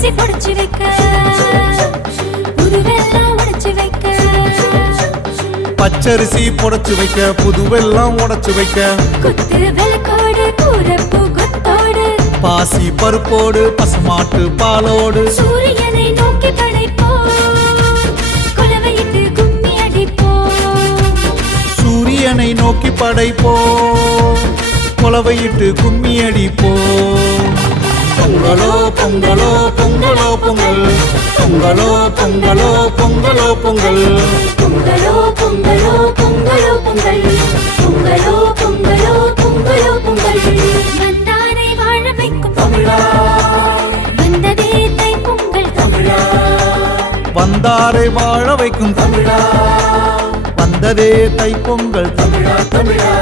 பச்சரிசி பொடிச்சு வைக்க புதுவெல்லாம் உடைச்சு வைக்க பச்சரிசி புடைச்சு வைக்க புதுவெல்லாம் உடைச்சு வைக்க குத்து விளக்கோடு கூரப்பு கொத்தோடு பாசி பருப்போடு பசுமாட்டு பாலோடு சூரியனை நோக்கி படைப்போம் குலவையிட்டு கும்மி அடிப்போம் சூரியனை நோக்கி படைப்போம் குலவையிட்டு கும்மி அடிப்போம் பொங்கலோ பொங்கலோ பொங்கலோ பொங்கல் பொங்கலோ பொங்கலோ பொங்கலோ பொங்கல் பொங்கலோ பொங்கலோ பொங்கலோ பொங்கல் பொங்கலோ பொங்கலோ பொங்கலோ பொங்கல் வந்தாரை வாழ வைக்கும் தமிழா வந்ததே தை பொங்கல் தமிழா வந்தாரை வாழ வைக்கும் தமிழா வந்ததே தைப்பொங்கல் தமிழா தமிழா